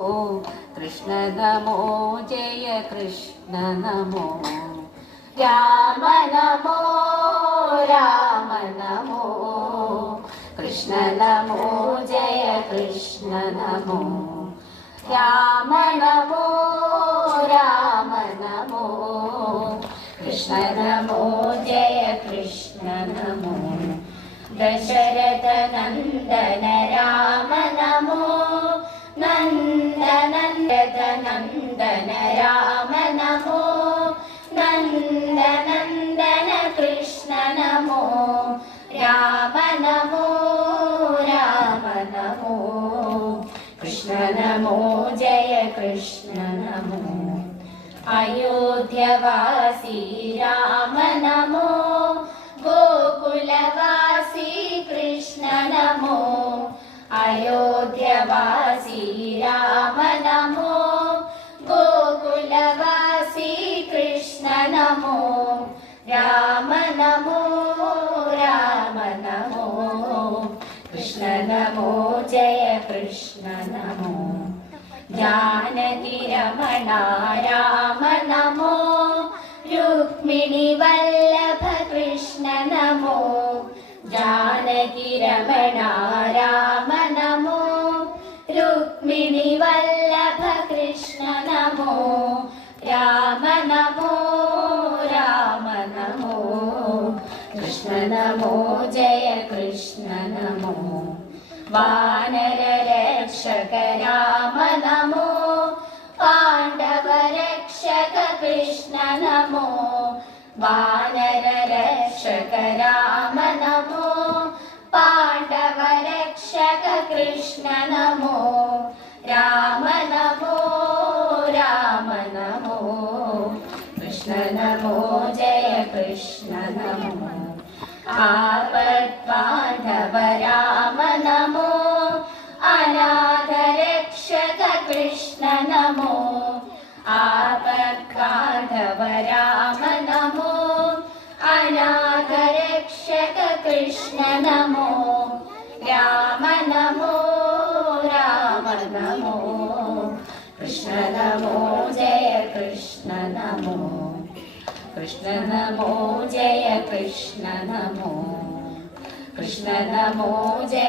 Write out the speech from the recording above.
ഓ കൃഷ്ണ നമോ ജയ കൃഷ്ണ നമോ രാമ നമോ രാമ നമോ കൃഷ്ണ നമോ ജയ കൃഷ്ണ നമോ രാമ നമോ രാമ നമോ കൃഷ്ണ നമോ ജയ കൃഷ്ണ നമോ ദശരഥ നന്ദന രാമ നമോ നന്ദനന്ദന നന്ദന രാമ നമോ നന്ദനന്ദന കൃഷ്ണ നമോ രാമ നമോ രാമ നമോ കൃഷ്ണ നമോ ജയ കൃഷ്ണ നമോ അയോധ്യവാസി രാമ നമോ ഗോകുലവാസി കൃഷ്ണ നമോ അയോധ്യവാസി രാമ നമോ ഗോകുലവാസി കൃഷ്ണ നമോ രാമ നമോ രാമ നമോ കൃഷ്ണ നമോ ജയ കൃഷ്ണ നമോ ജാനകി രമണ രാമ നമോ രുക്മിണി വല്ലഭ കൃഷ്ണ നമോ ജാനകി രമണ രാമ നമോ രുക്മിണി വല്ലഭ കൃഷ്ണ നമോ രാമ നമോ രാമ നമോ കൃഷ്ണ നമോ ജയ കൃഷ്ണ നമോ വാനര രക്ഷക രാമ നമോ പാണ്ഡവ രക്ഷക കൃഷ്ണ നമോ വാനര രക്ഷക രാമ നമോ പാണ്ഡവ രക്ഷക കൃഷ്ണ നമോ രാമ നമോ രാമ നമോ കൃഷ്ണ നമോ ജയ കൃഷ്ണ നമോ ആപദ്ബാന്ധവ രാമ നമോ അനാഥ രക്ഷക കൃഷ്ണ നമോ ആപദ്ബാന്ധവ രാമ നമോ അനാഥ രക്ഷക കൃഷ്ണ നമോ രാമ നമോ രാമ നമോ കൃഷ്ണ നമോ ജയ കൃഷ്ണ നമോ കൃഷ്ണ നമോ ജയ കൃഷ്ണ നമോ കൃഷ്ണ നമോ ജയ